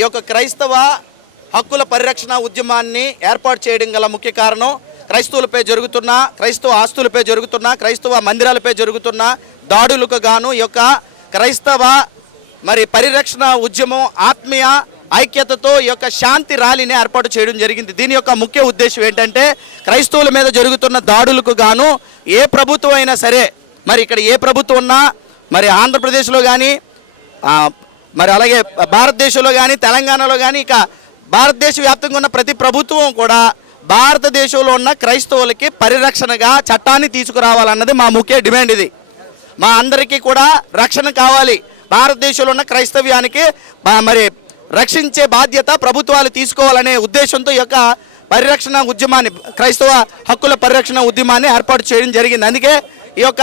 ఈ యొక్క క్రైస్తవ హక్కుల పరిరక్షణ ఉద్యమాన్ని ఏర్పాటు చేయడం గల ముఖ్య కారణం క్రైస్తవులపై జరుగుతున్న క్రైస్తవ ఆస్తులపై జరుగుతున్న క్రైస్తవ మందిరాలపై జరుగుతున్న దాడులకు గాను ఈ యొక్క క్రైస్తవ మరి పరిరక్షణ ఉద్యమం ఆత్మీయ ఐక్యతతో ఈ యొక్క శాంతి ర్యాలీని ఏర్పాటు చేయడం జరిగింది. దీని యొక్క ముఖ్య ఉద్దేశం ఏంటంటే క్రైస్తవుల మీద జరుగుతున్న దాడులకు గాను ఏ ప్రభుత్వం అయినా సరే మరి ఇక్కడ ఏ ప్రభుత్వం ఉన్నా మరి ఆంధ్రప్రదేశ్లో కానీ మరి అలాగే భారతదేశంలో కానీ తెలంగాణలో కానీ ఇక భారతదేశ వ్యాప్తంగా ఉన్న ప్రతి ప్రభుత్వం కూడా భారతదేశంలో ఉన్న క్రైస్తవులకి పరిరక్షణగా చట్టాన్ని తీసుకురావాలన్నది మా ముఖ్య డిమాండ్ ఇది. మా అందరికీ కూడా రక్షణ కావాలి. భారతదేశంలో ఉన్న క్రైస్తవ్యానికి మరి రక్షించే బాధ్యత ప్రభుత్వాలు తీసుకోవాలనే ఉద్దేశంతో ఈ యొక్క పరిరక్షణ ఉద్యమాన్ని క్రైస్తవ హక్కుల పరిరక్షణ ఉద్యమాన్ని ఏర్పాటు చేయడం జరిగింది. అందుకే ఈ యొక్క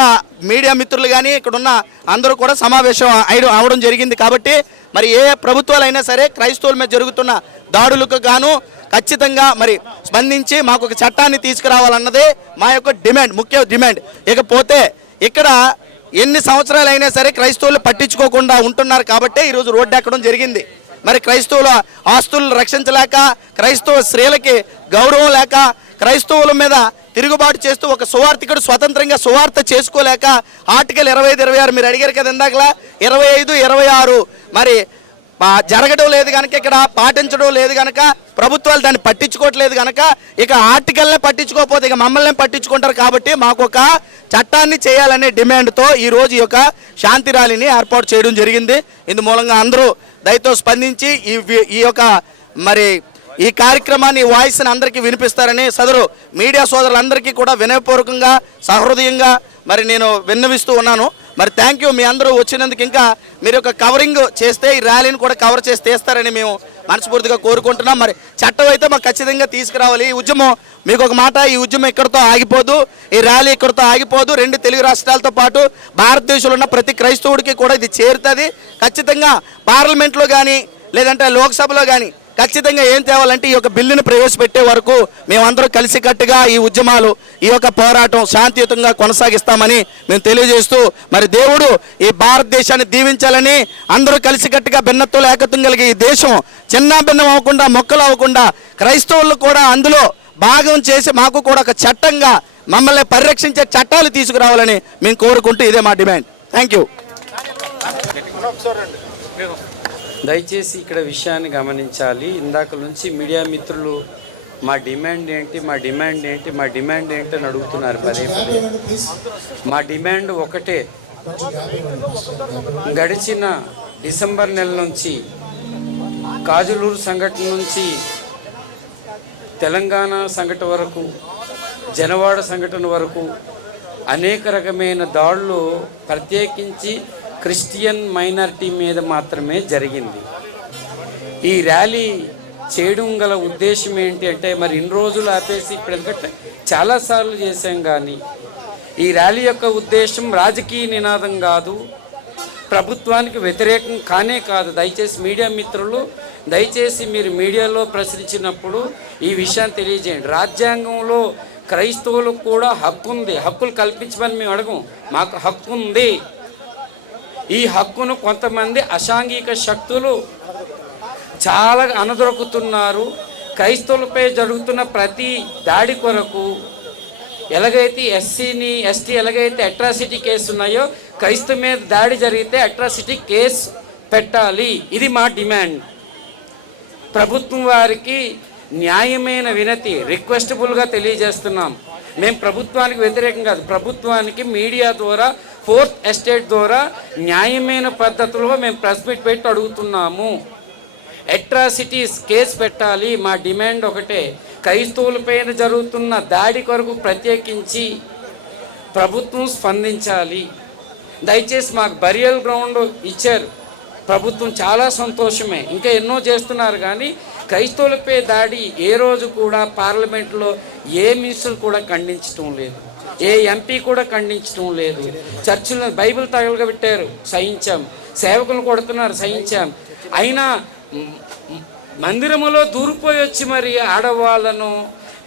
మీడియా మిత్రులు కానీ ఇక్కడ ఉన్న అందరూ కూడా సమావేశం అయ్యడం అవడం జరిగింది కాబట్టి మరి ఏ ప్రభుత్వాలైనా సరే క్రైస్తవుల మీద జరుగుతున్న దాడులకు గాను ఖచ్చితంగా మరి స్పందించి మాకు ఒక చట్టాన్ని తీసుకురావాలన్నదే మా యొక్క డిమాండ్ ముఖ్య డిమాండ్. ఇకపోతే ఇక్కడ ఎన్ని సంవత్సరాలు అయినా సరే క్రైస్తవులు పట్టించుకోకుండా ఉంటున్నారు కాబట్టి ఈరోజు రోడ్డు ఎక్కడం జరిగింది. మరి క్రైస్తవుల ఆస్తులను రక్షించలేక క్రైస్తవ స్త్రీలకి గౌరవం లేక క్రైస్తవుల మీద తిరుగుబాటు చేస్తూ ఒక సువార్థికుడు స్వతంత్రంగా సువార్త చేసుకోలేక ఆర్టికల్ ఇరవై ఐదు ఇరవై ఆరు మీరు అడిగారు కదా ఇందాకలా? ఇరవై ఐదు ఇరవై ఆరు. మరి జరగడం లేదు కనుక ఇక్కడ పాటించడం లేదు కనుక ప్రభుత్వాలు దాన్ని పట్టించుకోవట్లేదు కనుక ఇక ఆర్టికల్నే పట్టించుకోకపోతే ఇక మమ్మల్ని పట్టించుకుంటారు కాబట్టి మాకు ఒక చట్టాన్ని చేయాలనే డిమాండ్తో ఈ రోజు ఈ యొక్క శాంతి ర్యాలీని ఏర్పాటు చేయడం జరిగింది. ఇందు మూలంగా అందరూ దయతో స్పందించి ఈ ఈ యొక్క మరి ఈ కార్యక్రమాన్ని వాయిస్ని అందరికీ వినిపిస్తారని సదరు మీడియా సోదరులందరికీ కూడా వినయపూర్వకంగా సహృదయంగా మరి నేను విన్నవిస్తూ ఉన్నాను. మరి థ్యాంక్ యూ మీ అందరూ వచ్చినందుకు ఇంకా మీరు ఒక కవరింగ్ చేస్తే ఈ ర్యాలీని కూడా కవర్ చేసి తీస్తారని మేము మనస్ఫూర్తిగా కోరుకుంటున్నాం. మరి చట్టం అయితే మాకు ఖచ్చితంగా తీసుకురావాలి. ఈ ఉద్యమం మీకు ఒక మాట ఈ ఉద్యమం ఇక్కడితో ఆగిపోదు. ఈ ర్యాలీ ఇక్కడితో ఆగిపోదు. రెండు తెలుగు రాష్ట్రాలతో పాటు భారతదేశంలో ఉన్న ప్రతి క్రైస్తవుడికి కూడా ఇది చేరుతుంది. ఖచ్చితంగా పార్లమెంట్లో కానీ లేదంటే లోక్సభలో కానీ ఖచ్చితంగా ఏం తేవాలంటే ఈ యొక్క బిల్లును ప్రవేశపెట్టే వరకు మేమందరూ కలిసికట్టుగా ఈ ఉద్యమాలు ఈ యొక్క పోరాటం శాంతియుతంగా కొనసాగిస్తామని మేము తెలియజేస్తూ మరి దేవుడు ఈ భారతదేశాన్ని దీవించాలని అందరూ కలిసికట్టుగా భిన్నత్వం ఏకత్వం కలిగి ఈ దేశం చిన్న భిన్నం అవ్వకుండా మొక్కలు అవ్వకుండా క్రైస్తవులు కూడా అందులో భాగం చేసి మాకు కూడా ఒక చట్టంగా మమ్మల్ని పరిరక్షించే చట్టాలు తీసుకురావాలని మేము కోరుకుంటూ ఇదే మా డిమాండ్ థ్యాంక్ యూ దయచేసి ఇక్కడ విషయాన్ని గమనించాలి. ఇందాక నుంచి మీడియా మిత్రులు మా డిమాండ్ ఏంటి? మా డిమాండ్ ఏంటి? మా డిమాండ్ ఏంటి? అని అడుగుతున్నారు. పదే పదే. మా డిమాండ్ ఒకటే. గడిచిన డిసెంబర్ నెల నుంచి కాజులూరు సంఘటన నుంచి తెలంగాణ సంఘటన వరకు జనవాడ సంఘటన వరకు అనేక రకమైన దాడులు ప్రత్యేకించి క్రిస్టియన్ మైనారిటీ మీద మాత్రమే జరిగింది. ఈ ర్యాలీ చేయడం గల ఉద్దేశం ఏంటి అంటే మరి ఇన్ని రోజులు ఆపేసి ఇప్పుడు ఎందుకంటే చాలాసార్లు చేశాం కానీ ఈ ర్యాలీ యొక్క ఉద్దేశం రాజకీయ నినాదం కాదు ప్రభుత్వానికి వ్యతిరేకం కానే కాదు. దయచేసి మీడియా మిత్రులు దయచేసి మీరు మీడియాలో ప్రశ్నించినప్పుడు ఈ విషయాన్ని తెలియజేయండి. రాజ్యాంగంలో క్రైస్తవులకు కూడా హక్కు ఉంది. హక్కులు కల్పించమని మేము అడగం. మాకు హక్కు ఉంది. ఈ హక్కును కొంతమంది అసాంఘిక శక్తులు చాలా అనదొరుకుతున్నారు. క్రైస్తవులపై జరుగుతున్న ప్రతి దాడి కొరకు ఎలాగైతే ఎస్సీని ఎస్టీ ఎలాగైతే అట్రాసిటీ కేసు ఉన్నాయో క్రైస్తవ మీద దాడి జరిగితే అట్రాసిటీ కేసు పెట్టాలి. ఇది మా డిమాండ్. ప్రభుత్వం వారికి న్యాయమైన వినతి రిక్వెస్టబుల్గా తెలియజేస్తున్నాం. మేము ప్రభుత్వానికి వ్యతిరేకం కాదు ప్రభుత్వానికి మీడియా ద్వారా ఫోర్త్ ఎస్టేట్ ద్వారా న్యాయమైన పద్ధతిలో మేము ప్రెస్ మీట్ పెట్టి అడుగుతున్నాము. అట్రాసిటీస్ కేసు పెట్టాలి మా డిమాండ్ ఒకటే. క్రైస్తవులపైన జరుగుతున్న దాడి కొరకు ప్రత్యేకించి ప్రభుత్వం స్పందించాలి. దయచేసి మాకు బరియల్ గ్రౌండ్ ఇచ్చారు. ప్రభుత్వం చాలా సంతోషమే. ఇంకా ఎన్నో చేస్తున్నారు కానీ క్రైస్తవులపై దాడి ఏ రోజు కూడా పార్లమెంట్లో ఏ మినిస్టర్ కూడా ఖండించడం లేదు. ఏ ఎంపీ కూడా ఖండించడం లేదు. చర్చిలో బైబిల్ తగలగబెట్టారు పెట్టారు. సహించాం. సేవకులు కొడుతున్నారు. సహించాం. అయినా మందిరములో దూరిపోయి వచ్చి మరి ఆడవాళ్ళను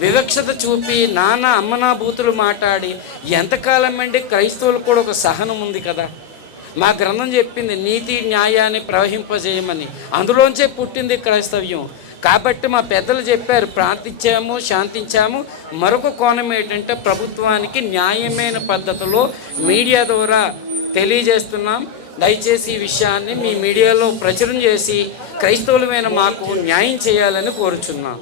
వివక్షత చూపి నాన్న అమ్మనా బూతులు మాట్లాడి ఎంతకాలం అండి క్రైస్తవులకు కూడా ఒక సహనం ఉంది కదా. మా గ్రంథం చెప్పింది నీతి న్యాయాన్ని ప్రవహింపజేయమని. అందులోంచే పుట్టింది క్రైస్తవ్యం. కాబట్టి మా పెద్దలు చెప్పారు ప్రార్థించాము శాంతించాము. మరొక కోణం ఏంటంటే ప్రభుత్వానికి న్యాయమైన పద్ధతిలో మీడియా ద్వారా తెలియజేస్తున్నాం. దయచేసి ఈ విషయాన్ని మీ మీడియాలో ప్రచురం చేసి క్రైస్తవులమైన మాకు న్యాయం చేయాలని కోరుచున్నాం.